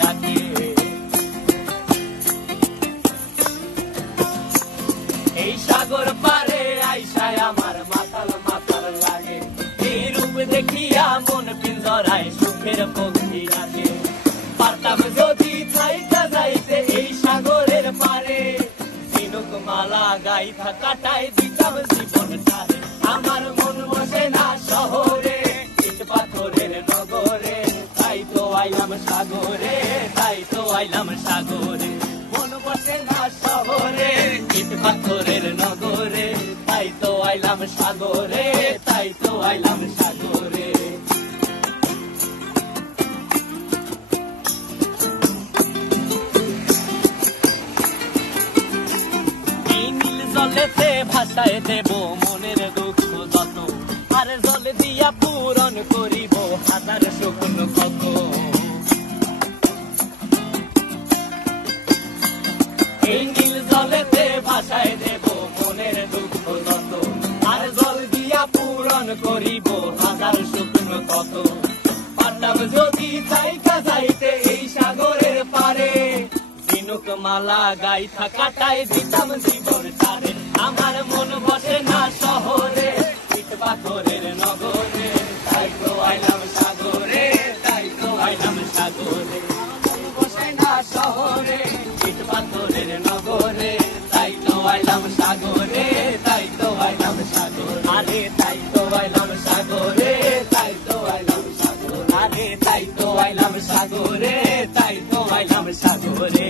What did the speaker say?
ডাকে। এই সাগর পারে আইসায় আমার মাতাল মাতাল লাগে, এই রূপ দেখিয়া মন পিঞ্জরায় সুখের পক্ষী রাখে। পারতাম যদি থাইকা যাইতে এই সাগরের পারে, ঝিনুক মালা গাইথা কাটায় দিতাম জীবনটারে। আমার মন বসে না শহরে, ইট পাথরের নগরে, তাই তো আইলাম সাগরে, তাই তো আইলাম সাগরে। মন বসে না শহরে, ইট পাথরের নগরে, তাই তো আইলাম সাগরে, তাই তো আইলাম সাগরে। জলেতে ভাষায় দেব মনের দুঃখ যত, আর জল দিয়া পূরণ করিব হাজার শুকনো ক্ষত। এই নীল জলেতে ভাষায় দেব মনের দুঃখ যত, আর জল দিয়া পূরণ করিব হাজার শুকনো ক্ষত। পারতাম যদি থাইকা যাইতে এই সাগরের পারে, ঝিনুক মালা গাইথা কাটায় দিতাম জীবনটারে। আমার মন বসে না শহরে, ইট পাথরের নগরে, তাই তো আইলাম সাগরে, তাই তো আইলাম সাগরে। মন বসে না শহরে, ইট পাথরের নগরে, তাই তো আইলাম সাগরে, তাই তো আইলাম সাগরে। আরে তাই তো আইলাম সাগরে, তাই তো আইলাম সাগরে। আরে তাই তো আইলাম সাগরে, তাই তো আইলাম সাগরে।